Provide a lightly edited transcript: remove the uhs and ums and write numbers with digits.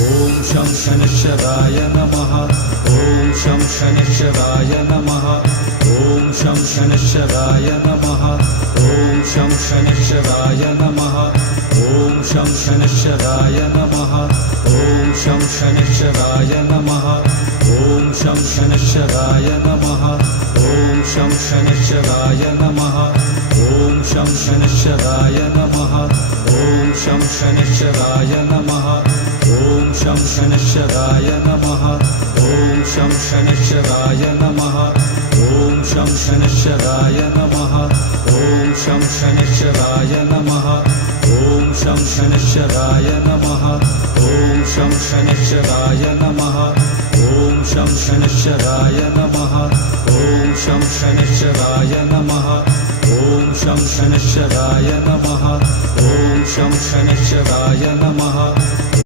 ॐ शं शनैश्चराय नमः ॐ शं शनैश्चराय नमः ॐ शं शनैश्चराय नमः ॐ शं शनैश्चराय नमः ॐ शं शनैश्चराय नमः ॐ शं शनैश्चराय नमः ॐ शं शनैश्चराय नमः ॐ शं शनैश्चराय नमः ॐ शं शनैश्चराय नमः ॐ शं शनैश्चराय नमः ॐ शं शनैश्चराय नमः ॐ शं शनैश्चराय नमः ॐ शं शनैश्चराय नमः ॐ शं शनैश्चराय नमः ॐ शं शनैश्चराय नमः ॐ शं शनैश्चराय नमः ॐ शं शनैश्चराय नमः ॐ शं शनैश्चराय नमः ॐ शं शनैश्चराय नमः ॐ शं शनैश्चराय